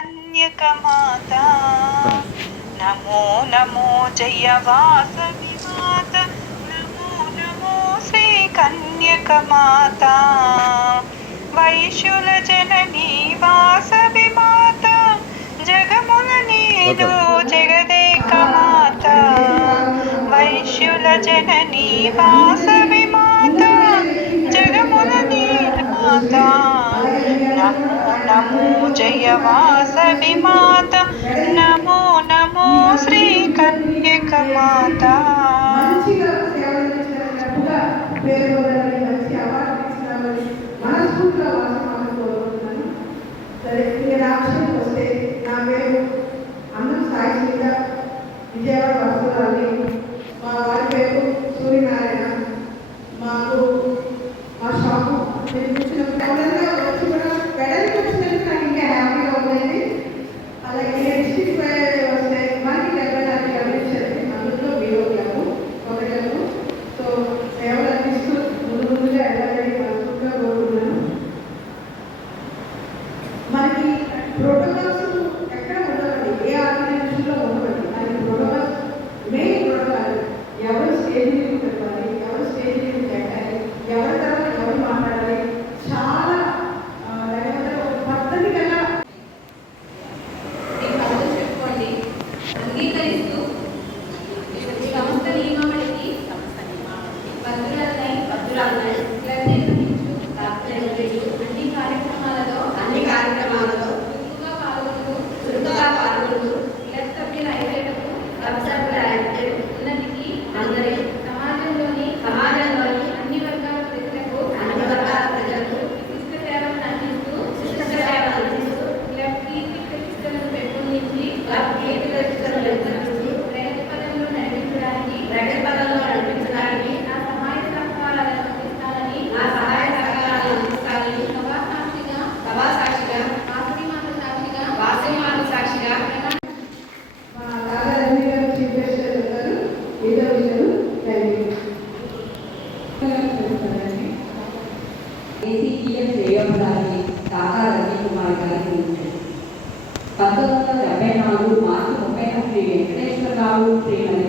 कन्यकमाता नमो नमो जय वासवि माता नमो नमो श्री कन्यकमाता వైశ్యుల జననీ వాసవి మాత జగముల నీదు జగదేక మాత వైశ్యుల జననీ వాసవి మాత జగముల నీదు మాత నమో నమో జయ వాసవి మాత నమో నమో శ్రీ కన్యక మాత విజయవాడ వస్తువులని మా వారి పేరు సూర్యనారాయణ. మాకు మా షాపు నేను కూర్చున్నప్పుడు వచ్చి కూడా వెడల్కి వచ్చినందుకు నాకు ఇంకా హ్యాపీగా ఉండేది. అలాగే డిస్ట్రిక్ట్ వస్తే మనకి వెళ్ళడానికి గమనించారు అందులో వీరోగ్యాము ఒకరు. సో సేవలు అందిస్తూ ముందుగా వెళ్ళాలని మనసుగా కోరుకున్నాను. మనకి ప్రోటోకాల్స్ ఎక్కడ ఉండవండి, ఏ ఆర్గనైజేషన్లో ఉండవండి. మనకి ప్రోటోకాల్స్ మెయిన్ ప్రోటోకాల్ ఎవరు స్టేజ్ మీద పెట్టాలి, ఎవరు స్టేజ్ మీద పెట్టాలి, ఎవరి తర్వాత ఎవరు మాట్లాడాలి, చాలా లేకపోతే ఒక పద్ధతి కన్నా చెప్పుకోండి. అంగీకరిస్తూ సంస్థ నియమావళికి భద్రురాలై అన్ని కార్యక్రమాలలో చురుకుగా పాల్గొంటూ క్లబ్ సభ్యుల ఐక్యతకు ఉన్నతికి సమాజంలోని అన్ని వర్గాల ప్రజలకు విశిష్ట సేవలను అందిస్తూ క్లబ్ కీర్తి ప్రతిష్టలను పెంపొందించి ప్రగతి పదంలో నడిపించడానికి నా సహాయ సహకారాలను అందిస్తానని సభాసాక్షిగా వాసవి మాత సాక్షిగా మా నాగార్జున గారు చీఫ్ గెస్ట్ ఉన్నారు. ఏదో విషయాలు ఏసీటీఎం చేయబడాలని టాటా రవికుమార్ గారి గురించి 1974 మార్చి 30 శ్రీ వెంకటేశ్వరరావు శ్రీమతి